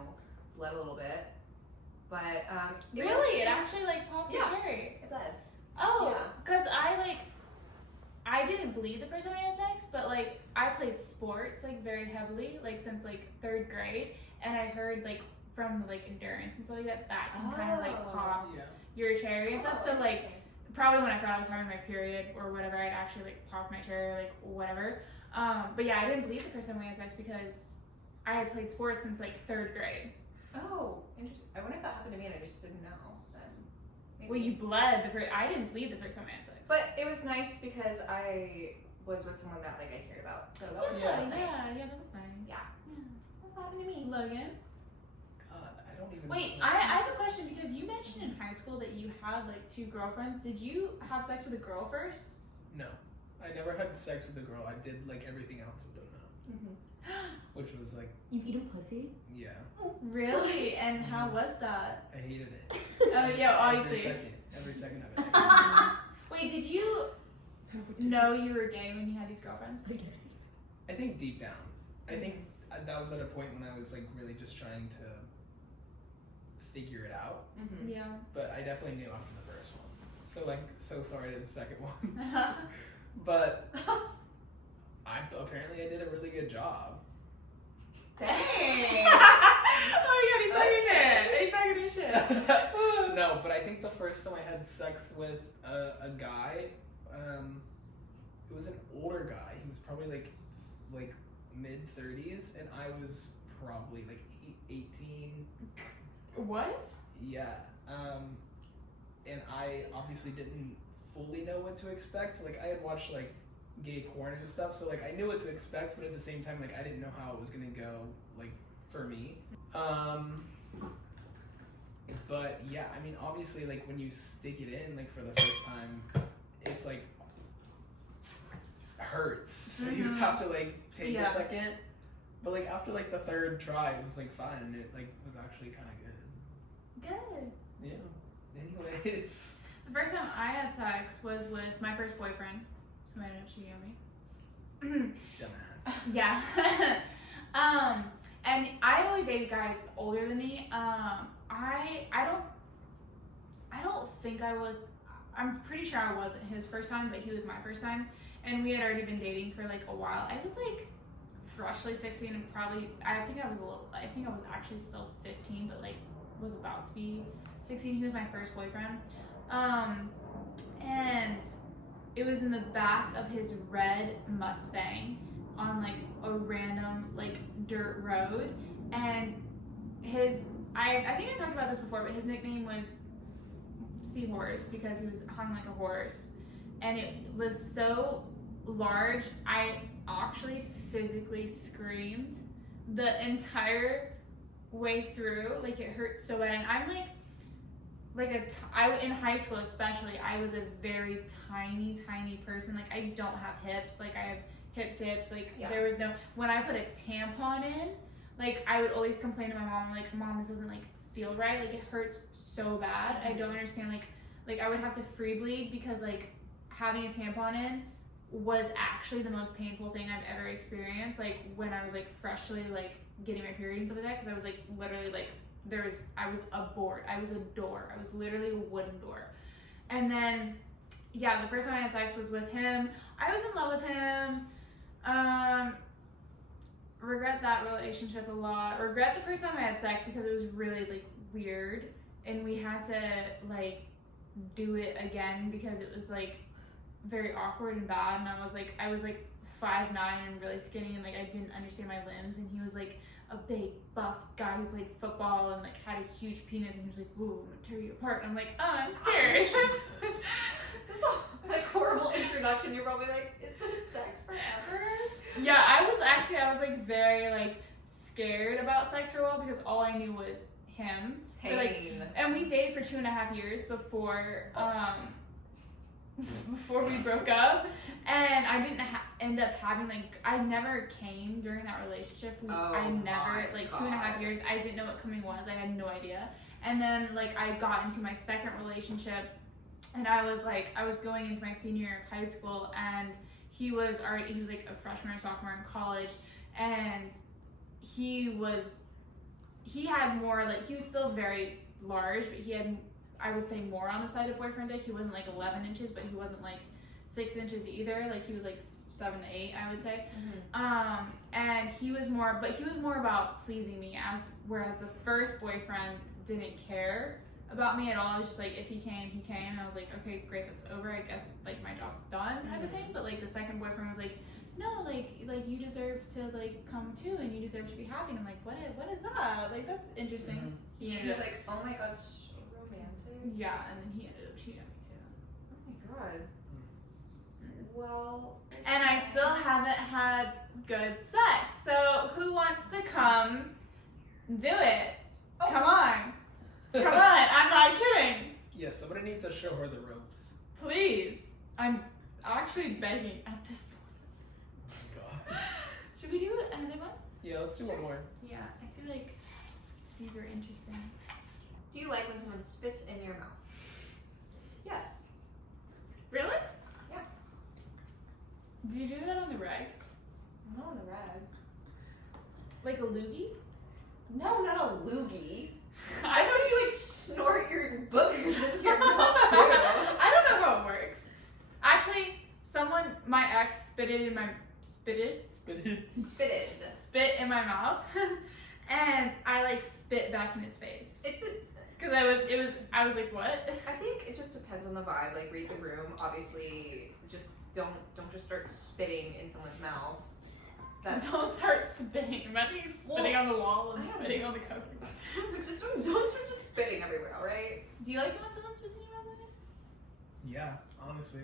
bled a little bit, but It actually like popped your cherry. It bled. Oh, Yeah. because I didn't bleed the first time I had sex, but like I played sports like very heavily, like since like 3rd grade, and I heard like from like endurance and stuff like that can kind of like pop Yeah. your cherry and stuff. So like probably when I thought I was having my period or whatever, I'd actually like pop my cherry, like whatever. But yeah, I didn't bleed the first time we had sex because I had played sports since like 3rd grade. Oh, interesting. I wonder if that happened to me and I just didn't know then. Maybe. Well, you bled the first. I didn't bleed the first time I had sex. But it was nice because I was with someone that like I cared about, so that was, Yeah. that was nice. Yeah, that was nice. Yeah. That's what happened to me. Logan. God, I don't even. Wait, know. I have a question because you mentioned in high school that you had like 2 girlfriends. Did you have sex with a girl first? No, I never had sex with a girl. I did like everything else with them though, which was like, You've eaten pussy? yeah, Really? And how was that? I hated it. Oh yeah, obviously. Every second of it. Wait, did you know you were gay when you had these girlfriends? I think deep down, I think that was at a point when I was like really just trying to figure it out. Yeah. But I definitely knew after the first one. So like, so sorry to the second one. But apparently I did a really good job. Dang. Oh my god, he's talking shit. He's talking his shit. No, but I think the first time I had sex with a guy, it was an older guy. He was probably like mid-30s, and I was probably like 18. What? Yeah. And I obviously didn't fully know what to expect. Like I had watched like gay porn and stuff, so like I knew what to expect, but at the same time, like I didn't know how it was gonna go, like for me. But yeah, I mean, obviously, like when you stick it in, like for the first time, it's like hurts. So you have to like take a second. But like after like the 3rd try, it was like fine, and it like was actually kind of good. Good. Yeah. Anyways. The first time I had sex was with my first boyfriend, who ended up cheating on me. Dumbass. Yeah. And I'd always dated guys older than me. I don't think I was. I'm pretty sure I wasn't his first time, but he was my first time, and we had already been dating for like a while. I was like freshly 16, and probably I think I was actually still 15, but like was about to be 16. He was my first boyfriend. And it was in the back of his red Mustang on like a random like dirt road, and I think I talked about this before, but his nickname was Seahorse because he was hung like a horse, and it was so large I actually physically screamed the entire way through. Like it hurt so bad, and I'm in high school especially, I was a very tiny person. Like I don't have hips. Like I have hip dips. Like there was no, when I put a tampon in, like I would always complain to my mom, like, Mom, this doesn't like feel right. Like it hurts so bad. I don't understand. Like I would have to free bleed because like having a tampon in was actually the most painful thing I've ever experienced. Like when I was like freshly like getting my period and stuff like that, because I was like literally like I was a board. I was a door. I was literally a wooden door. And then, yeah, the first time I had sex was with him. I was in love with him. Regret that relationship a lot. Regret the first time I had sex because it was really like weird, and we had to like do it again because it was like very awkward and bad. And I was like 5'9" and really skinny, and like I didn't understand my limbs, and he was like a big buff guy who played football and like had a huge penis, and he was like, "Whoa, I'm gonna tear you apart." And I'm like, "Oh, I'm scared." Jesus. That's a like horrible introduction. You're probably like, is this sex forever? Yeah, I was like very like scared about sex for a while because all I knew was him. Pain. Like, and we dated for 2.5 years before before we broke up, and I didn't end up having like I never came during that relationship. I never like 2.5 years. I didn't know what coming was. I had no idea. And then like I got into my second relationship, and I was going into my senior year of high school, and he was like a freshman or sophomore in college, and he had more like he was still very large, but he had, I would say, more on the side of boyfriend dick. He wasn't like 11 inches, but he wasn't like 6 inches either. Like he was like 7 to 8, I would say. And he was more about pleasing me, whereas the first boyfriend didn't care about me at all. It was just like if he came, he came. And I was like, okay, great, that's over. I guess like my job's done, type of thing. But like the second boyfriend was like, no, like you deserve to like come too, and you deserve to be happy. And I'm like, what is that? Like that's interesting. He ended You're up, like, oh my god, so romantic. yeah, and then he ended up cheating on me too. Oh my god. Well. And I still haven't had good sex. So who wants to come do it? Oh. Come on. Come on. I'm not kidding. Yeah, somebody needs to show her the ropes. Please. I'm actually begging at this point. Oh my god. Should we do another one? Yeah, let's do one more. Yeah, I feel like these are interesting. Do you like when someone spits in your mouth? Yes. Really? Yeah. Do you do that on the reg? Not on the rag. Like a loogie? No, not a loogie. I I thought you like snort your boogers into your mouth too. I don't know how it works. Actually, my ex spit in my mouth, and I like spit back in his face. Because I was like, what? I think it just depends on the vibe. Like, read the room. Obviously, just don't just start spitting in someone's mouth. Don't start spitting. Imagine you spitting on the wall and spitting on the covers. Just don't start just spitting everywhere, all right? Do you like it when someone spits in your mouth, Logan? Yeah, honestly.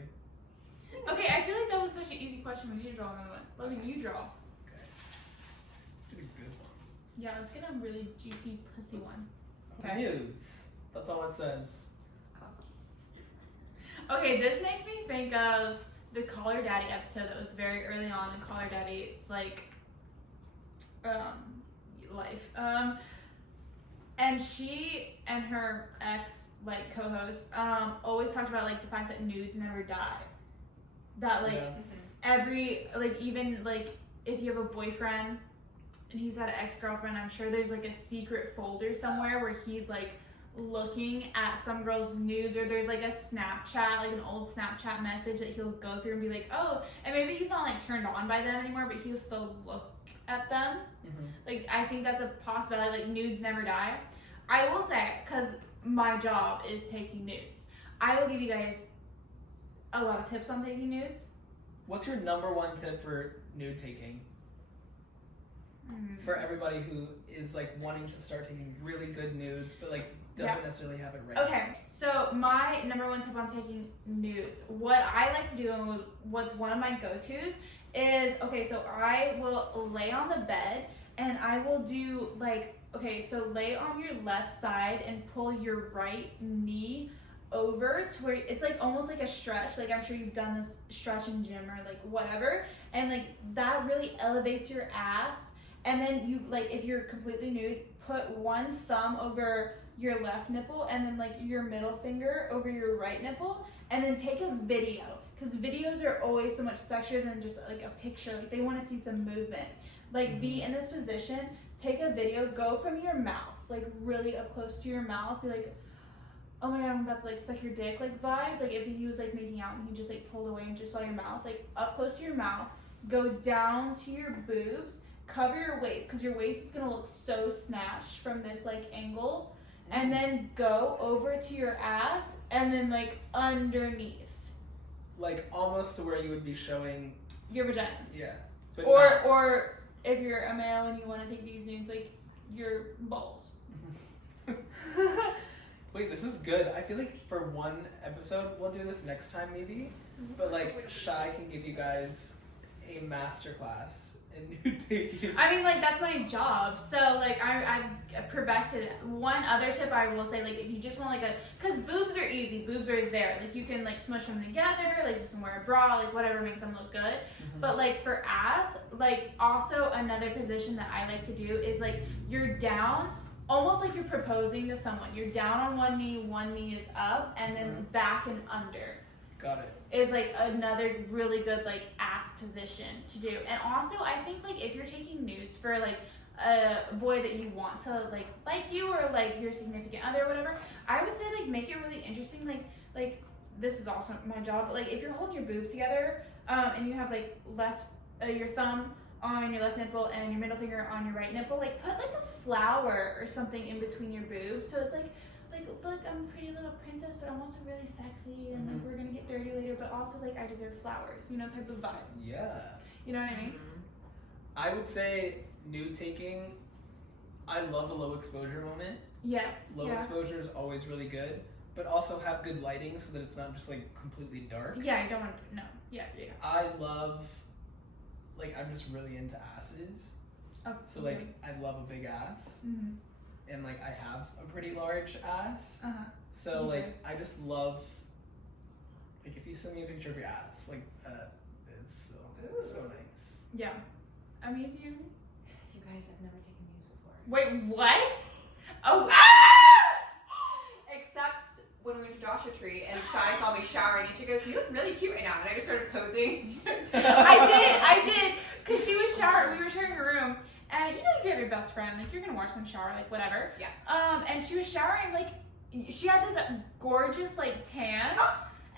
Okay, I feel like that was such an easy question. We need to draw another one. Logan, you draw. Okay. Let's get a good one. Yeah, let's get a really juicy pussy one. Okay. Nudes. That's all it says. Okay, this makes me think of the Call Her Daddy episode that was very early on in Call Her Daddy's like life. And she and her ex like co-host always talked about like the fact that nudes never die. That like every like even like if you have a boyfriend and he's had an ex-girlfriend, I'm sure there's like a secret folder somewhere where he's like looking at some girl's nudes, or there's like a Snapchat, like an old Snapchat message that he'll go through and be like, oh, and maybe he's not like turned on by them anymore, but he'll still look at them. Like I think that's a possibility. Like nudes never die. I will say, because my job is taking nudes, I will give you guys a lot of tips on taking nudes. What's your number one tip for nude taking? For everybody who is like wanting to start taking really good nudes, but like doesn't necessarily have it right. Okay, so my number one tip on taking nudes, what I like to do and what's one of my go-tos is, okay, so I will lay on the bed and I will do like, okay, so lay on your left side and pull your right knee over to where it's like almost like a stretch. Like I'm sure you've done this stretch in gym or like whatever, and like that really elevates your ass. And then you like, if you're completely nude, put one thumb over your left nipple and then like your middle finger over your right nipple, and then take a video, because videos are always so much sexier than just like a picture. Like they want to see some movement. Like be in this position, take a video, go from your mouth, like really up close to your mouth, be like, oh my god, I'm about to like suck your dick, like vibes. Like if he was like making out and he just like pulled away and just saw your mouth, like up close to your mouth, go down to your boobs, cover your waist, because your waist is gonna look so snatched from this like angle, and then go over to your ass and then like underneath. like almost to where you would be showing. Your vagina. Yeah. But Or if you're a male and you want to take these nudes, like your balls. Wait, this is good. I feel like for one episode, we'll do this next time maybe. But like, Shy can give you guys a masterclass in nude taking. I mean, like, that's my job. So, like, I perfected one other tip I will say, like, if you just want, like, because boobs are easy. Boobs are there. Like, you can, like, smush them together. Like, you can wear a bra. Like, whatever makes them look good. Mm-hmm. But, like, for ass, like, also another position that I like to do is, like, you're down, almost like you're proposing to someone. You're down on one knee is up, and then back and under. Got it. Is like another really good like ass position to do. And also I think like if you're taking nudes for like a boy that you want to like you or like your significant other or whatever, I would say like make it really interesting. Like this is also my job, but like if you're holding your boobs together and you have like your thumb on your left nipple and your middle finger on your right nipple, like put like a flower or something in between your boobs, so it's like look, I'm a pretty little princess, but I'm also really sexy, and like we're gonna get dirty later, but also like I deserve flowers, you know, type of vibe. Yeah. You know what I mean? I would say nude taking, I love a low exposure moment. Yes. Low exposure is always really good, but also have good lighting so that it's not just like completely dark. Yeah, I don't want to, no. Yeah. I love, like, I'm just really into asses. Oh, so like, I love a big ass. Mm-hmm. And like I have a pretty large ass, so Okay. like I just love, like if you send me a picture of your ass, like it's so nice. Yeah. Amia, do you? You guys have never taken these before. Wait, what? Oh. Except when we went to Joshua Tree and Shy saw me showering and she goes, "You look really cute right now," and I just started posing. I did, cause she was showering. We were sharing a room. And you know, if you have your best friend, like you're gonna watch them shower, like whatever. Yeah. And she was showering, like she had this gorgeous like tan,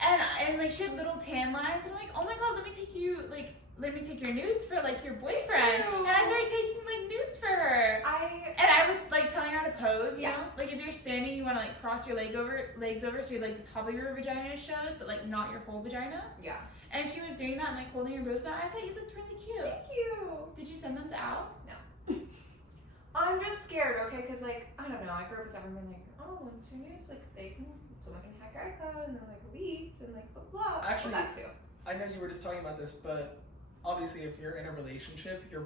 and like she had little tan lines. And I'm like, oh my god, let me take your nudes for like your boyfriend. Ew. And I started taking like nudes for her. And I was like telling her how to pose. You know, like if you're standing, you want to like cross your legs over, so you're like the top of your vagina shows, but like not your whole vagina. Yeah. And she was doing that and like holding her boobs out. I thought you looked really cute. Thank you. Did you send them to Al? I'm just scared, okay? Because, like, I don't know. I grew up with everyone like, oh, once your nudes, like, someone can hack your iCloud and then, like, leaked and, like, blah, blah. Actually, that too. I know you were just talking about this, but obviously if you're in a relationship, you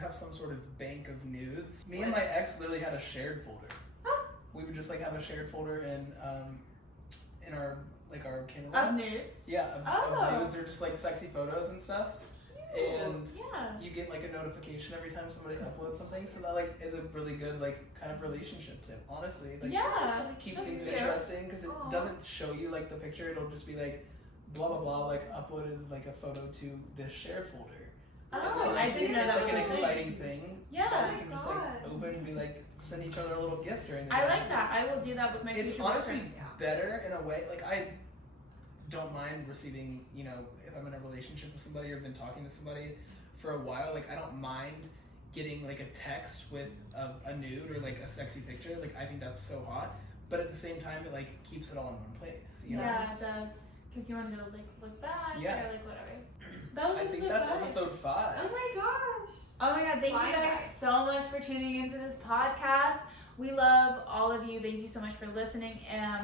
have some sort of bank of nudes. Me and my ex literally had a shared folder. We would just, like, have a shared folder in our camera roll. Of nudes? Yeah, of nudes or just, like, sexy photos and stuff. And you get like a notification every time somebody uploads something, so that like is a really good like kind of relationship tip. Honestly, like keeps things interesting because it doesn't show you like the picture. It'll just be like blah blah blah, like uploaded like a photo to this shared folder. Oh, like, I didn't know that. It's like an was exciting thing. Yeah. That you can just like open and be like send each other a little gift during the day. I like that. I will do that with my future It's honestly boyfriend. better in a way. Like I don't mind receiving, you know, if I'm in a relationship with somebody or been talking to somebody for a while, like I don't mind getting like a text with a nude or like a sexy picture. Like I think that's so hot, but at the same time it like keeps it all in one place, you know? Yeah, it does, because you want to go like look back or like whatever. That was I think that's episode 5. Oh my gosh. Oh my god, thank you guys so much for tuning into this podcast. We love all of you. Thank you so much for listening.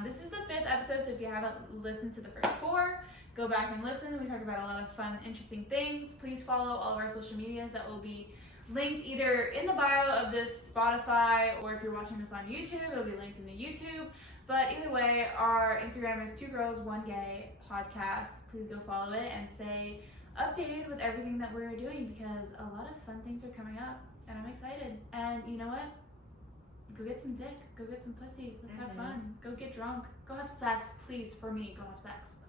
This is the 5th episode, so if you haven't listened to the first 4, go back and listen. We talk about a lot of fun, interesting things. Please follow all of our social medias that will be linked either in the bio of this Spotify, or if you're watching this on YouTube, it'll be linked in the YouTube. But either way, our Instagram is 2 Girls 1 Gay Podcast. Please go follow it and stay updated with everything that we're doing, because a lot of fun things are coming up, and I'm excited. And you know what? Go get some dick. Go get some pussy. Let's have fun. Go get drunk. Go have sex. Please, for me, go have sex.